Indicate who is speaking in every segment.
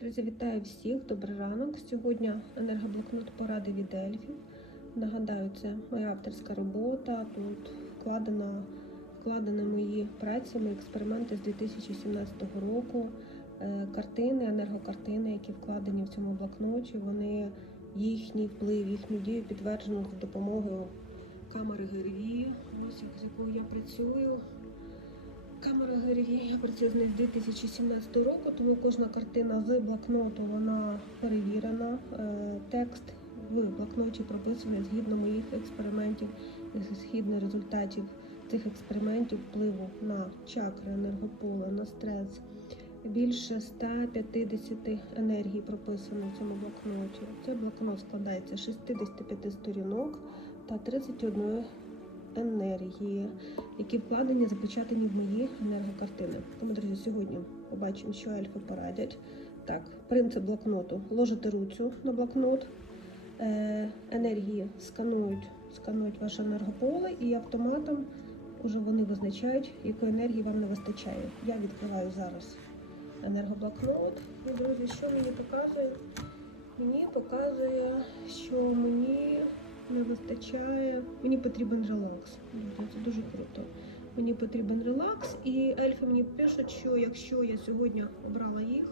Speaker 1: Друзі, вітаю всіх! Добрий ранок. Сьогодні енергоблокнот поради від ельфів. Нагадаю, це моя авторська робота. Тут вкладена, вкладені мої праці, мої експерименти з 2017 року. Е, Картини, енергокартини, які вкладені в цьому блокноті, вони їхній вплив, їхню дію підтверджено за допомогою камери ГРВІ, ось з якою я працюю. Камера ГРВІ, я працюю з нею з 2017 року, тому кожна картина з блокноту вона перевірена. Е, Текст в блокноті прописаний згідно моїх експериментів, згідно результатів цих експериментів впливу на чакри, енергополе, на стрес. Більше 150 енергій прописано в цьому блокноті. Цей блокнот складається з 65 сторінок та 31 енергії, які вкладені, запечатані в мої енергокартини. Тому, друзі, сьогодні побачимо, що ельфи порадять. Так, принцип блокноту. Ложите руцю на блокнот, е, енергії сканують, сканують ваше енергополе і автоматом уже вони визначають, якої енергії вам не вистачає. Я відкриваю зараз енергоблокнот. І, друзі, що мені показує? Мені показує, що мені вистачає. Мені потрібен релакс. Це дуже круто. Мені потрібен релакс, і ельфи мені пишуть, що якщо я сьогодні обрала їх,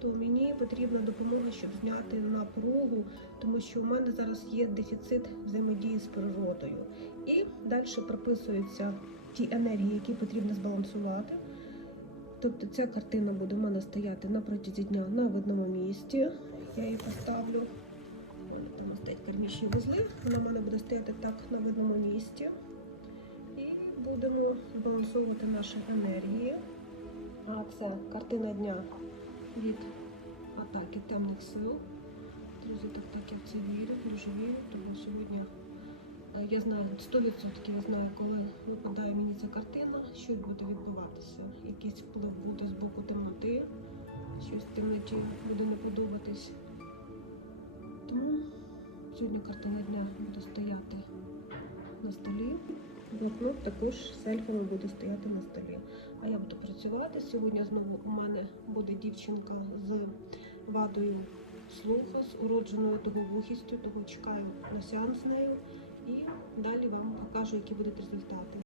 Speaker 1: то мені потрібна допомога, щоб зняти напругу, тому що у мене зараз є дефіцит взаємодії з природою. І далі прописуються ті енергії, які потрібно збалансувати. Тобто ця картина буде у мене стояти на протязі дня на видному місці. Я її поставлю. Там стоять кармічні вузли. Вона в мене буде стояти так на видному місці. І будемо збалансовувати наші енергії. А це картина дня від атаки темних сил. Друзі, так так я в це вірю, дуже вірю, тому сьогодні е, я знаю 100% я знаю, коли випадає мені ця картина, що буде відбуватися. Якийсь вплив буде з боку темноти, щось в темноті буде не подобатись. Тому сьогодні картина дня буде стояти на столі. Блокнот також з ельфами буде стояти на столі. А я буду працювати. Сьогодні знову у мене буде дівчинка з вадою слуху, з уродженою туговухістю, того чекаю на сеанс з нею. І далі вам покажу, які будуть результати.